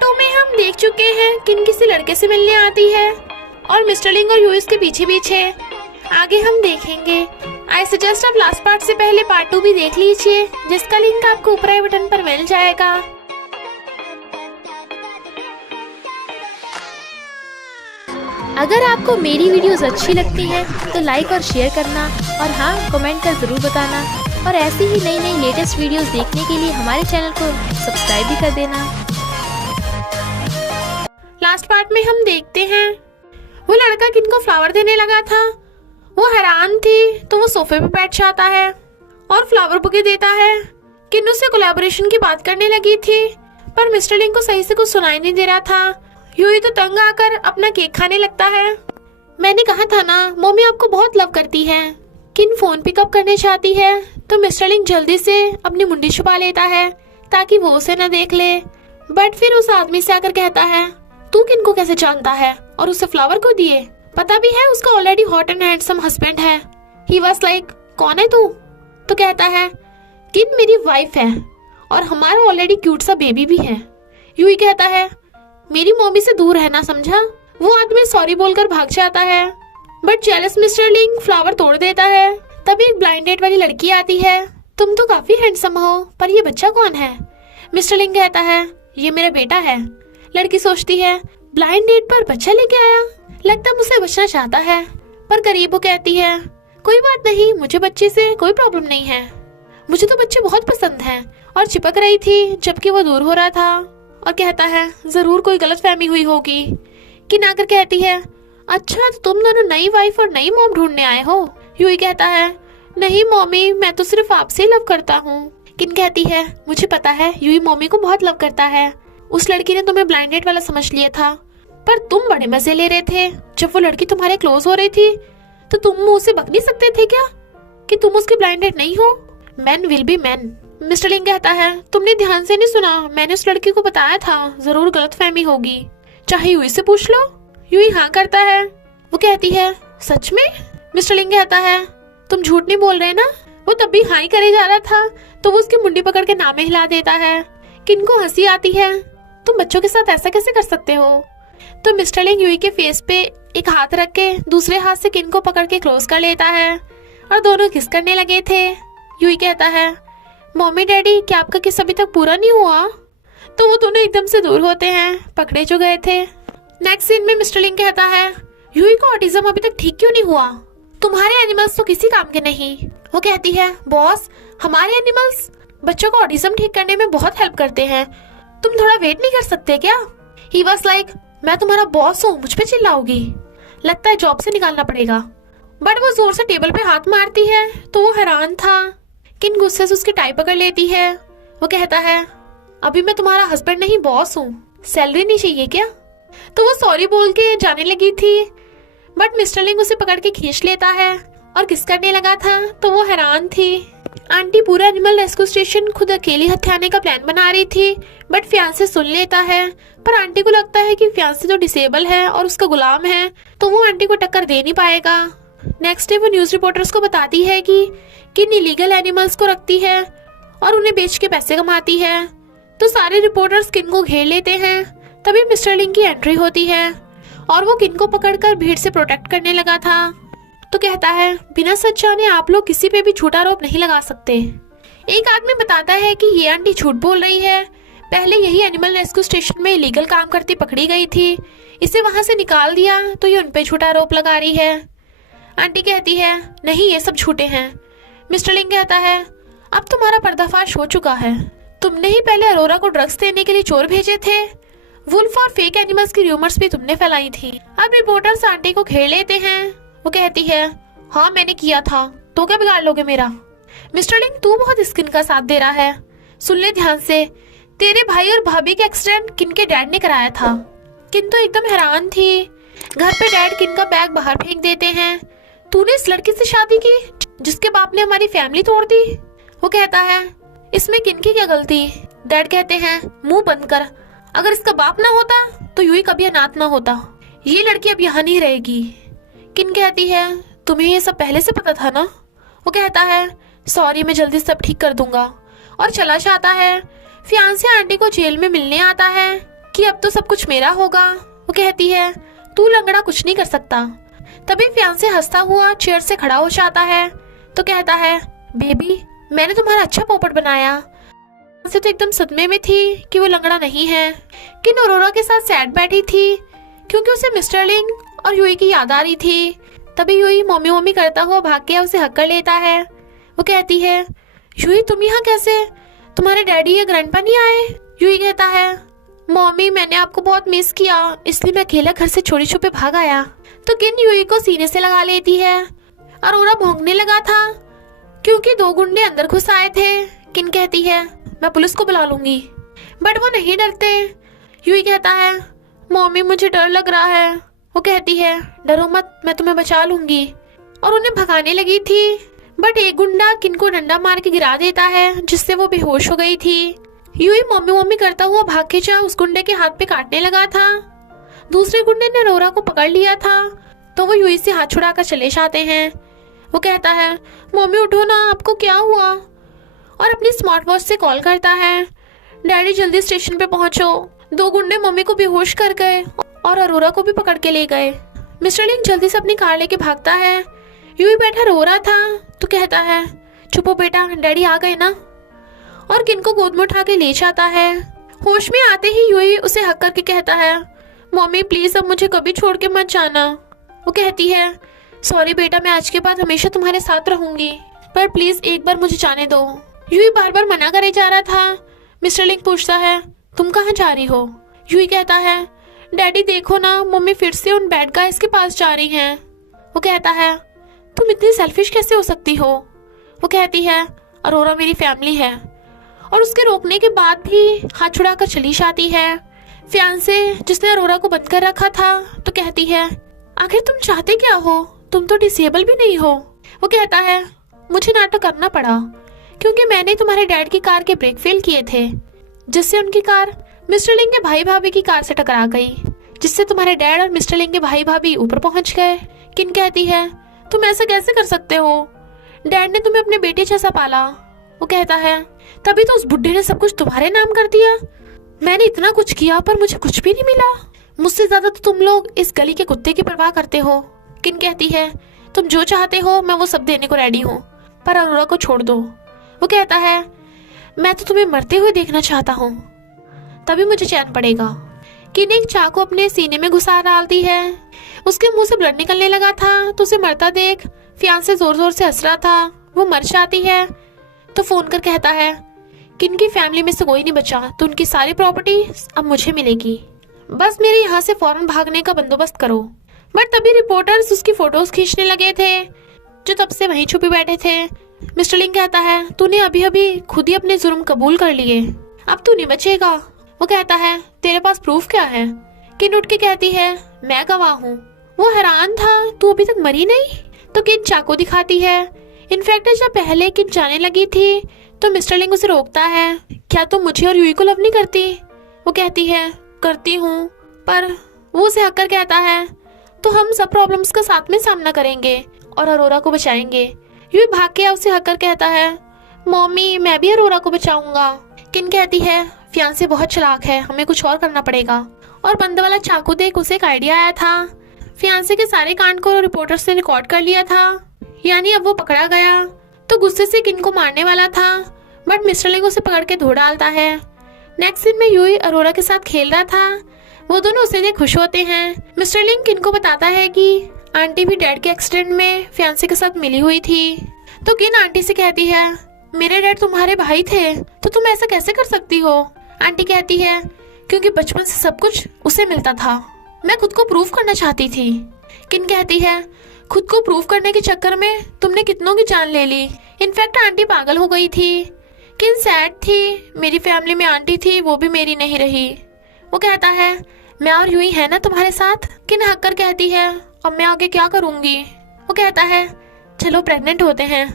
पार्टों में हम देख चुके हैं किन किसी लड़के से मिलने आती है और मिस्टर लिंग और यूई उसके पीछे पीछे। आगे हम देखेंगे। आई सजेस्ट आप लास्ट पार्ट से पहले पार्ट 2 भी देख लीजिए, जिसका लिंक आपको ऊपर आई बटन पर मिल जाएगा। अगर आपको मेरी वीडियोस अच्छी लगती है तो लाइक और शेयर करना, और हाँ, कमेंट कर जरूर बताना। और ऐसी ही नई नई लेटेस्ट वीडियोस देखने के लिए हमारे चैनल को सब्सक्राइब भी कर देना। लास्ट पार्ट में हम देखते हैं वो लड़का किनको फ्लावर देने लगा था, वो हैरान थी तो वो सोफे पे बैठ जाता है और फ्लावर बुके देता है। किन्नू से कोलैबोरेशन की बात करने लगी थी, पर मिस्टर लिंग को सही से कुछ सुनाई नहीं दे रहा था। यूई तो तंग आकर अपना केक खाने लगता है। मैंने कहा था ना, मम्मी आपको बहुत लव करती है। किन फोन पिकअप करने चाहती है तो मिस्टर लिंग जल्दी से अपनी मुंडी छुपा लेता है ताकि वो उसे न देख ले। बट फिर उस आदमी से आकर कहता है, तू किन को कैसे जानता है और उसे फ्लावर को दिए? पता भी है उसका already hot and handsome husband है। ही वाज लाइक, कौन है तू? तो कहता है, किन मेरी वाइफ है और हमारा ऑलरेडी क्यूट सा बेबी भी है। यूई कहता है, मेरी मम्मी से दूर रहना, समझा? वो आदमी सॉरी बोलकर भाग जाता है, बट जेलस मिस्टर लिंग फ्लावर तोड़ देता है। तभी एक ब्लाइंड डेट वाली लड़की आती है। तुम तो काफी हैंडसम हो, पर ये बच्चा कौन है? मिस्टर लिंग कहता है, ये मेरा बेटा है। लड़की सोचती है, ब्लाइंड डेट पर बच्चा लेके आया, लगता मुझसे बचना चाहता है। पर करीब वो कहती है, कोई बात नहीं, मुझे बच्चे से कोई प्रॉब्लम नहीं है। मुझे तो बच्चे बहुत पसंद हैं। और चिपक रही थी जबकि वो दूर हो रहा था और कहता है, जरूर कोई गलतफहमी हुई होगी। किन आकर कहती है, अच्छा तो तुम दोनों नई वाइफ और नई मॉम ढूंढने आए हो? यूई कहता है, नहीं मॉमी, मैं तो सिर्फ आपसे लव करता हूँ। किन कहती है, मुझे पता है यूई मॉमी को बहुत लव करता है। उस लड़की ने तुम्हें ब्लाइंड डेट वाला समझ लिया था, पर तुम बड़े मजे ले रहे थे। जब वो लड़की तुम्हारे क्लोज हो रही थी तो तुम मुंह से बक नहीं सकते थे क्या कि तुम उसकी ब्लाइंड डेट नहीं हो? Man will be man. Mister लिंग कहता है, तुमने ध्यान से नहीं सुना, मैंने उस लड़की को बताया था, जरूर गलतफहमी होगी, चाहे यूई से पूछ लो। यूई हाँ करता है। वो कहती है, सच में? मिस्टर लिंग कहता है, तुम झूठ नहीं बोल रहे ना? वो तब भी हाँ ही करे जा रहा था तो वो उसकी मुंडी पकड़ के नामे हिला देता है। किन को हंसी आती है, तुम बच्चों के साथ ऐसा कैसे कर सकते हो? तो मिस्टर लिंग यूई के फेस पे एक हाथ रख के दूसरे हाथ से किन को पकड़ के क्लोज कर लेता है और दोनों किस करने लगे थे। यूई कहता है, मम्मी डैडी, क्या आपका किस अभी तक पूरा नहीं हुआ? तो वो दोनों एकदम से दूर होते हैं, पकड़े जो गए थे। नेक्स्ट सीन में मिस्टर लिंग कहता है, यूई को ऑटिज्म अभी तक ठीक क्यों नहीं हुआ? तुम्हारे एनिमल्स तो किसी काम के नहीं। वो कहती है, बॉस, हमारे एनिमल्स बच्चों को ऑटिज्म ठीक करने में बहुत हेल्प करते हैं, तुम थोड़ा वेट नहीं कर सकते क्या? ही वाज लाइक, मैं तुम्हारा बॉस हूँ, मुझ पे चिल्लाओगी? लगता है जॉब से निकालना पड़ेगा। बट वो जोर से टेबल पे हाथ मारती है तो वो हैरान था। किन गुस्से से उसकी टाई पकड़ लेती है। वो कहता है, अभी मैं तुम्हारा हस्बैंड नहीं, बॉस हूँ, सैलरी नहीं चाहिए क्या? तो वो सॉरी बोल के जाने लगी थी, बट मिस्टर लिंग उसे पकड़ के खींच लेता है और किस करने लगा था तो वो हैरान थी। आंटी पूरा एनिमल रेस्क्यू स्टेशन खुद अकेली हथियाने का प्लान बना रही थी, बट फियांसे सुन लेता है। पर आंटी को लगता है कि फियांसे तो डिसेबल है और उसका गुलाम है, तो वो आंटी को टक्कर दे नहीं पाएगा। नेक्स्ट डे वो न्यूज रिपोर्टर्स को बताती है कि किन इलीगल एनिमल्स को रखती है और उन्हें बेच के पैसे कमाती है। तो सारे रिपोर्टर्स किन को घेर लेते हैं। तभी मिस्टर लिंग की एंट्री होती है और वो किन को पकड़कर भीड़ से प्रोटेक्ट करने लगा था। तो कहता है, बिना सच जाने आप लोग किसी पे भी झूठा आरोप नहीं लगा सकते। एक आदमी बताता है कि ये आंटी झूठ बोल रही है, पहले यही एनिमल रेस्क्यू स्टेशन में इलीगल काम करती पकड़ी गई थी, इसे वहां से निकाल दिया तो ये उनपे झूठा आरोप लगा रही है। आंटी कहती है, नहीं, ये सब झूठे हैं। मिस्टर लिंग कहता है, अब तुम्हारा पर्दाफाश हो चुका है, तुमने ही पहले अरोरा को ड्रग्स देने के लिए चोर भेजे थे, वुल्फ और फेक एनिमल्स की रूमर्स भी तुमने फैलाई थी। अब रिपोर्टर्स आंटी को घेर लेते हैं। वो कहती है, हाँ मैंने किया था, तो क्या बिगाड़ लोगे मेरा? मिस्टर लिंग, तू बहुत स्किन का साथ दे रहा है, सुन ले ध्यान से, तेरे भाई और भाभी के एक्सीडेंट किन के डैड ने कराया था। किन तो एकदम हैरान थी। घर पे डैड किन का बैग बाहर फेंक देते हैं। तूने इस लड़की से शादी की जिसके बाप ने हमारी फैमिली तोड़ दी? वो कहता है, इसमें किन की क्या गलती? डैड कहते हैं, मुंह बंद कर, अगर इसका बाप ना होता तो यूं ही कभी अनाथ ना होता, ये लड़की अब यहाँ नहीं रहेगी। किन कहती है, तुम्हें ये सब पहले से पता था ना? वो कहता है, सॉरी, मैं जल्दी सब ठीक कर दूंगा, और चला जाता है। फियांसे आंटी को जेल में मिलने आता है। कि अब तो सब कुछ मेरा होगा। वो कहती है तू लंगड़ा कुछ नहीं कर सकता। तभी फियांसे हंसता हुआ चेयर से खड़ा हो जाता है तो कहता है बेबी मैंने तुम्हारा अच्छा पोपट बनाया। से तो एकदम सदमे में थी कि वो लंगड़ा नहीं है, कि अरोरा के साथ सैड बैठी थी क्योंकि उसे मिस्टर लिंग और यूई की याद आ रही थी। तभी यूई मम्मी मम्मी करता हुआ भाग के उसे हक कर लेता है। वो कहती है यूई तुम यहाँ कैसे, तुम्हारे डैडी या ग्रैंडपा नहीं आए? यूई कहता है मम्मी मैंने आपको बहुत मिस किया इसलिए मैं अकेला घर से चोरी छुपे भाग आया। तो किन यूई को सीने से लगा लेती है। अरोरा भौंकने लगा था क्योंकि 2 गुंडे अंदर घुस आए थे। किन कहती है मैं पुलिस को बुला लूंगी, बट वो नहीं डरते। यूई कहता है मम्मी मुझे डर लग रहा है। वो कहती है डरो मत मैं तुम्हें बचा लूंगी, और उन्हें भगाने लगी थी बट एक गुंडा किन को डंडा मार के गिरा देता है जिससे वो बेहोश हो गई थी। यूई मम्मी मम्मी करता हुआ भाग के जा उस गुंडे के हाथ पे काटने लगा था। दूसरे गुंडे ने अरोरा को पकड़ लिया था तो वो यूई से हाथ छुड़ा कर चले जाते हैं। वो कहता है मम्मी उठो ना, आपको क्या हुआ? और अपनी स्मार्ट वॉच से कॉल करता है डैडी जल्दी स्टेशन पे पहुंचो। 2 गुंडे मम्मी को बेहोश कर गए और अरोरा को भी पकड़ के ले गए। मिस्टर लिंग जल्दी से अपनी कार लेके भागता है। यूई बैठा रो रहा था तो कहता है चुपो बेटा डैडी आ गए ना, और किन को गोद में उठा के ले जाता है। होश में आते ही यूई उसे हक करके कहता है मम्मी प्लीज अब मुझे कभी छोड़ के मत जाना। वो कहती है सॉरी बेटा मैं आज के बाद हमेशा तुम्हारे साथ रहूंगी, पर प्लीज एक बार मुझे जाने दो। यूई बार बार मना करे जा रहा था। मिस्टर लिंग पूछता है तुम कहाँ जा रही हो? यूई कहता है डैडी देखो ना मम्मी फिर से उन बैड गाइस के पास जा रही हैं। वो कहता है तुम इतनी सेल्फिश कैसे हो सकती हो? वो कहती है अरोरा मेरी फैमिली है, और उसके रोकने के बाद भी हाथ छुड़ाकर चली जाती है। फियांसे जिसने अरोरा को बंद कर रखा था तो कहती है आखिर तुम चाहते क्या हो, तुम तो डिसेबल भी नहीं हो। वो कहता है मुझे नाटक करना पड़ा क्योंकि मैंने तुम्हारे डैड की कार के ब्रेक फेल किए थे जिससे उनकी कार मिस्टर लिंग के भाई भाभी की कार से टकरा गई, जिससे तुम्हारे डैड और मिस्टर लिंग के भाई भाभी ऊपर पहुंच गए। किन कहती है तुम ऐसा कैसे कर सकते हो, डैड ने तुम्हें अपने बेटे जैसा पाला। वो कहता है तभी तो उस बुड्ढे ने सब कुछ तुम्हारे नाम कर दिया। मैंने इतना कुछ किया पर मुझे कुछ भी नहीं मिला, मुझसे ज्यादा तो तुम लोग इस गली के कुत्ते की परवाह करते हो। किन कहती है तुम जो चाहते हो मैं वो सब देने को रेडी हूँ, पर अरोरा को छोड़ दो। वो कहता है मैं तो तुम्हें मरते हुए देखना चाहता हूँ, तभी मुझे चैन पड़ेगा। किन एक चाकू अपने सीने में घुसा डालती है। उसके मुंह से ब्लड निकलने लगा था तो उसे मरता देख फियांसे जोर जोर से हंस रहा था। वो मर जाती है तो फोन कर कहता है किन की फैमिली में से कोई नहीं बचा तो उनकी सारी प्रॉपर्टी अब मुझे मिलेगी, बस मेरे यहाँ से फौरन भागने का बंदोबस्त करो। बट तभी रिपोर्टर्स उसकी फोटोज खींचने लगे थे जो तब से वहीं छुपे बैठे थे। मिस्टर लिंग कहता है तूने अभी अभी खुद ही अपने जुर्म कबूल कर लिए, अब तू नहीं बचेगा। वो कहता है तेरे पास प्रूफ क्या है? किन उठ के कहती है मैं गवाह हूँ। वो हैरान था तू अभी तक मरी नहीं? तो किन चाकू दिखाती है। इनफैक्ट जब पहले किन जाने लगी थी तो मिस्टर लिंग उसे रोकता है क्या तुम मुझे और यूई को लव नहीं करती? वो कहती है करती हूँ, पर वो उसे हक कर कहता है तो हम सब प्रॉब्लम्स का साथ में सामना करेंगे और अरोरा को बचाएंगे। यूई भाग के उसे हक कर कहता है मम्मी मैं भी अरोरा को बचाऊंगा। किन कहती है फियांसे बहुत चालाक है, हमें कुछ और करना पड़ेगा। और बंद वाला चाकू देख उसे एक आइडिया आया था। फियांसे के सारे कांड को रिपोर्टर्स ने रिकॉर्ड कर लिया था, यानी अब वो पकड़ा गया तो गुस्से से किन को मारने वाला था, बट मिस्टर लिंग उसे पकड़ के धो डालता है। नेक्स्ट सीन में यूई अरोरा के साथ खेल रहा था। वो दोनों उसे देख खुश होते हैं। मिस्टर लिंग किन को बताता है कि आंटी भी डैड के एक्सीडेंट में फियांसे के साथ मिली हुई थी। तो किन आंटी से कहती है मेरे डैड तुम्हारे भाई थे तो तुम ऐसा कैसे कर सकती हो? आंटी कहती है क्योंकि बचपन से सब कुछ उसे मिलता था, मैं खुद को प्रूव करना चाहती थी। किन कहती है खुद को प्रूव करने के चक्कर में तुमने कितनों की जान ले ली। इनफैक्ट आंटी पागल हो गई थी। किन सैड थी, मेरी फैमिली में आंटी थी वो भी मेरी नहीं रही। वो कहता है मैं और यूई है ना तुम्हारे साथ। किन हक कर कहती है अब मैं आगे क्या करूंगी? वो कहता है चलो प्रेग्नेंट होते हैं।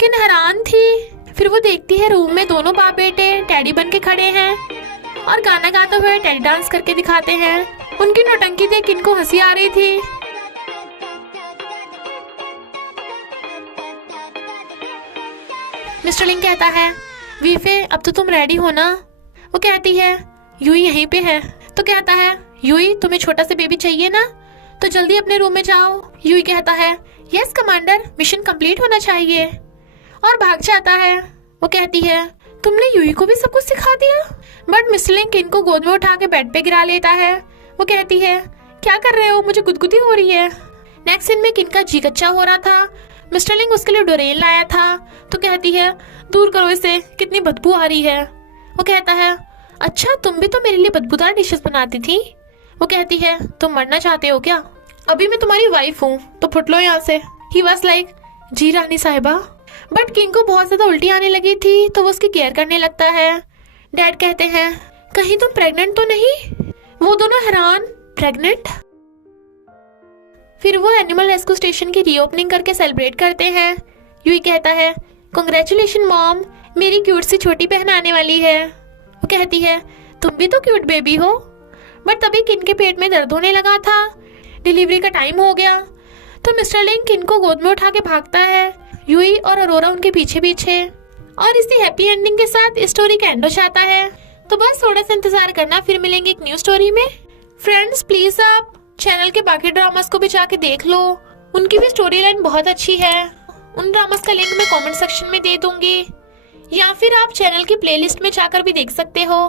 किन हैरान थी। फिर वो देखती है रूम में दोनों बाप बेटे टैडी बन के खड़े हैं और गाना गाते हुए टैडी डांस करके दिखाते हैं। उनकी नौटंकी देख किन को हंसी आ रही थी। मिस्टर लिंग कहता है वीफे अब तो तुम रेडी हो ना? वो कहती है यूई यहीं पे है, तो कहता है, यूई तुम्हें छोटा सा बेबी चाहिए ना, तो जल्दी अपने रूम में जाओ। यूई कहता है, यस कमांडर, मिशन कंप्लीट होना चाहिए, और भाग जाता है। वो कहती है, तुमने यूई को भी सब कुछ सिखा दिया। बट मिस्टर लिंग किन को गोद में उठा के बेड पे गिरा लेता है। वो कहती है, क्या कर रहे हो, मुझे गुदगुदी हो रही है। नेक्स्ट सीन में किन का जी कच्चा हो रहा था। मिस्टर लिंग उसके लिए डोरेन लाया था। तो कहती है, दूर करो इसे, कितनी बदबू आ रही है। वो कहता है, अच्छा तुम भी तो मेरे लिए बदबूदार डिशेस बनाती थी। वो कहती है, तुम मरना चाहते हो क्या? अभी मैं तुम्हारी वाइफ हूँ, तो फुट लो यहाँ से। ही वाज लाइक, जी रानी साहिबा। बट किंग को बहुत ज्यादा उल्टी आने लगी थी, तो वो उसकी केयर करने लगता है। डैड कहते हैं, कहीं तुम प्रेग्नेंट तो नहीं? वो दोनों हैरान, प्रेग्नेंट? फिर वो एनिमल रेस्क्यू स्टेशन की रीओपनिंग करके सेलिब्रेट करते हैं। यूई कहता है, कांग्रेचुलेशन मॉम, मेरी क्यूट सी छोटी बहन आने वाली है। वो कहती है, तुम भी तो क्यूट बेबी हो। बट तभी किन के पेट में दर्द होने लगा था। डिलीवरी का टाइम हो गया, तो मिस्टर लिंग किन को गोद में उठा के भागता है। यूई और अरोरा उनके पीछे पीछे। और इसी हैप्पी एंडिंग के साथ इस स्टोरी का एंड हो जाता है। तो बस थोड़ा सा इंतजार करना, फिर मिलेंगे एक न्यू स्टोरी में। फ्रेंड्स प्लीज आप चैनल के बाकी ड्रामास को भी जाके देख लो, उनकी भी स्टोरी लाइन बहुत अच्छी है। उन ड्रामास का लिंक मैं कमेंट सेक्शन में दे दूंगी, या फिर आप चैनल की प्लेलिस्ट में जाकर भी देख सकते हो।